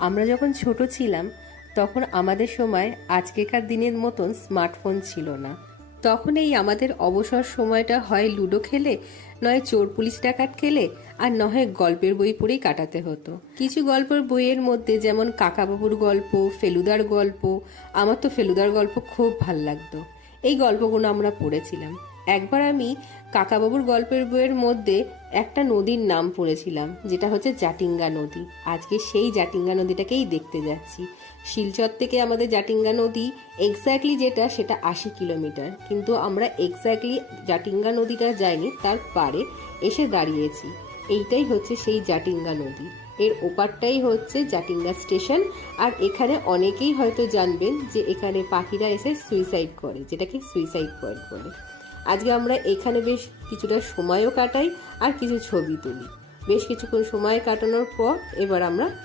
আমরা যখন ছোট ছিলাম তখন আমাদের সময় আজকেকার দিনের মতন স্মার্টফোন ছিল না। তখন এই আমাদের অবসর সময়টা হয় লুডো খেলে, নয় চোর পুলিশ ডাকাত খেলে, আর নয় গল্পের বই পড়েই কাটাতে হতো। কিছু গল্পের বইয়ের মধ্যে যেমন কাকাবাবুর গল্প, ফেলুদার গল্প, আমার তো ফেলুদার গল্প খুব ভাল লাগতো। এই গল্পগুলো আমরা পড়েছিলাম। একবার আমি কাকাবাবুর গল্পের বইয়ের মধ্যে একটা নদীর নাম পড়েছিলাম, যেটা হচ্ছে জাটিঙ্গা নদী। আজকে সেই জাটিঙ্গা নদীটাকেই দেখতে যাচ্ছি। শিলচর থেকে আমাদের জাটিঙ্গা নদী এক্স্যাক্টলি যেটা, সেটা 80 কিলোমিটার, কিন্তু আমরা এক্স্যাক্টলি জাটিঙ্গা নদীটা যাইনি, তার পারে এসে দাঁড়িয়েছি। এইটাই হচ্ছে সেই জাটিঙ্গা নদী। এর ওপারটাই হচ্ছে জাটিঙ্গা স্টেশন। আর এখানে অনেকেই হয়তো জানবেন যে এখানে পাখিরা এসে সুইসাইড করে, যেটাকে সুইসাইড পয়েন্ট বলে। আজকে আমরা এখানে বেশ কিছুটা সময়ও কাটাই আর কিছু ছবি তুলি। বেশ কিছুক্ষণ সময় কাটানোর পর এবার আমরা